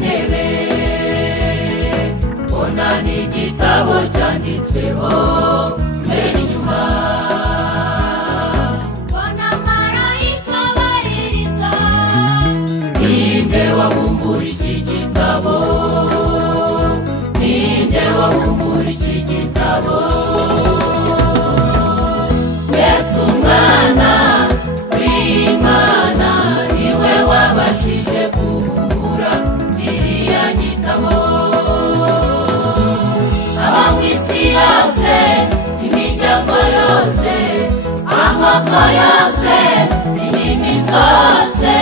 ntebe ona ni igitabo cyanditsweho mbere n'inyuma bona marayika baririza ninde wabumbura iki gitabo ninde wabumbura iki gitabo Yesu mwana w'Imana niwe wabashije kubumbura kiriya gitabo abamwisi yose imiryango yose amoko yose indimi zose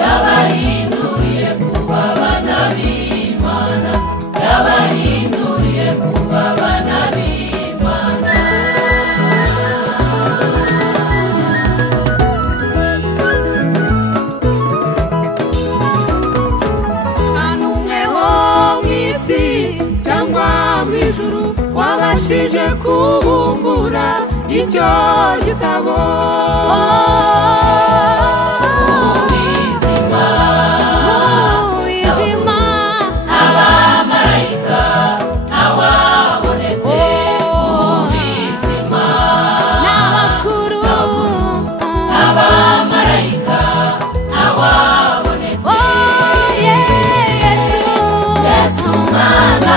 yabahinduriye kuba abana b'Imana yabahinduriye kuba abana b'Imana Ijuru wabashije kubumbura icyo gitabo ubizima abamarayika awabonetse ubizima n'abakuru abamarayika awabonetse Yesu mwana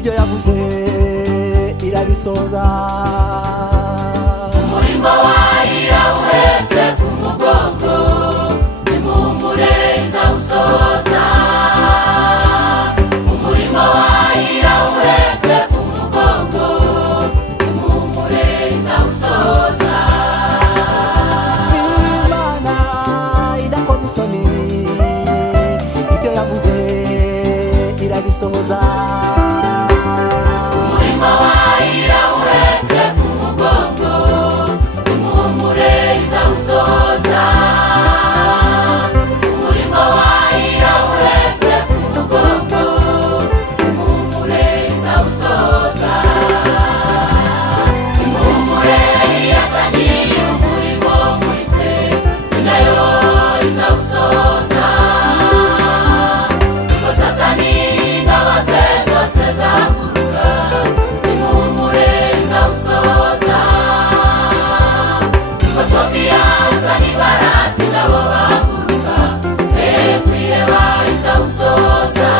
ibyo yavuze irabisoza. umurimo wahira uhetse ku mugongo nimuhumure izawusoza. umurimo wahira uhetse ku mugongo nimuhumure izawusoza. Imana idakoze isoni ibyo yavuze irabisoza. umurimo wahira uhetse ku mugongo nimuhumure izawusoza. umurimo wahira uhetse ku mugongo nimuhumure izawusoza. nimuhumure yatangiye umurimo muri twe ni nayo izawusoza. kuko satani ingabo ze zose zaguruka nimuhumure izawusoza. kuko tobiya usa n'ibarati ngabo baguruka kwiheba izawusoza.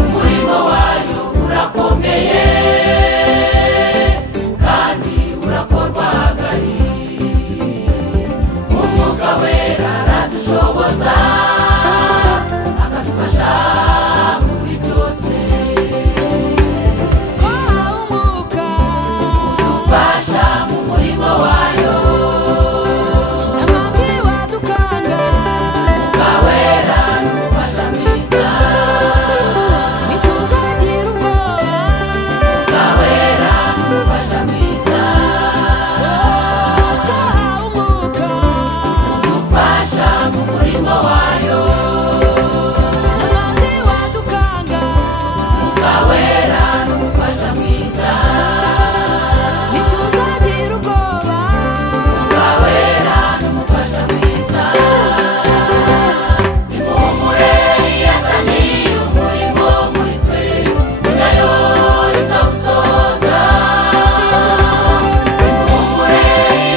umurimo wayo urakomeye kandi urakorwa hagari. umwuka wera aradushoboza akadufasha muri byose. umwuka udufasha mu murimo wayo. amazi wadukanga umwuka wera n'umufasha mwiza. ntituzagira ubwoba. umwuka wera n'umufasha mwiza. umwuka udufasha mu murimo wayo. amazi wadukanga umwuka wera n'umufasha mwiza. ntituzagira ubwoba. umwuka wera n'umufasha mwiza. nimuhumure yatangiye umurimo muri twe ni nayo izawusoza. nimuhumure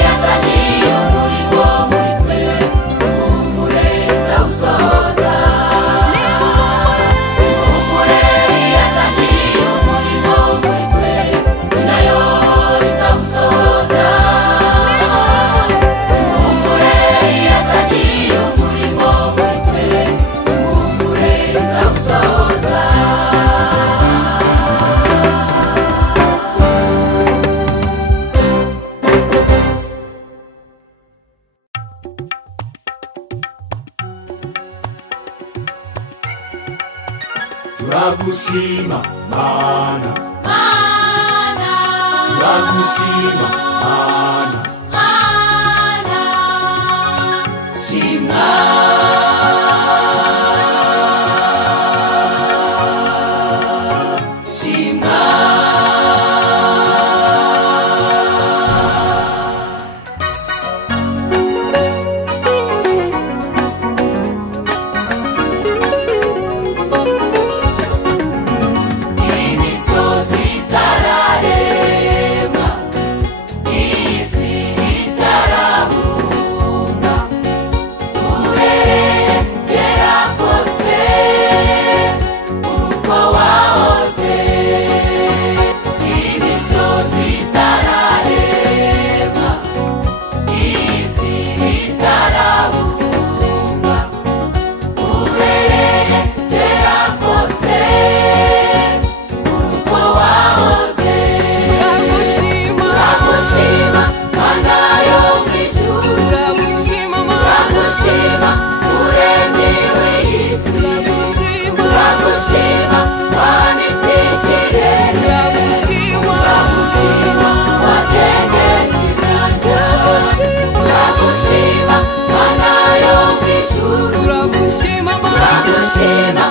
yatangiye umurimo muri twe nimuhumure izawusoza. nimuhumure yatangiye umurimo muri twe ni nayo izawusoza. nimuhumure yatangiye umurimo muri twe nimuhumure izawusoza. turagushima mana Mana, turagushima mana Mana, shimwa. Shimwa. imisozi itararema, isi itarabunga, uregera kose uruko wahoze. imisozi itararema, isi itarabunga, uregera kose uruko wahoze. turagushima turagushima mana yo mu ijuru. turagushima mana turagushima uremye w'isi. turagushima turagushima wanitse ikirere. turagushima turagushima watengeje inyanja. turagushima mana yo mu ijuru. turagushima mana turagushima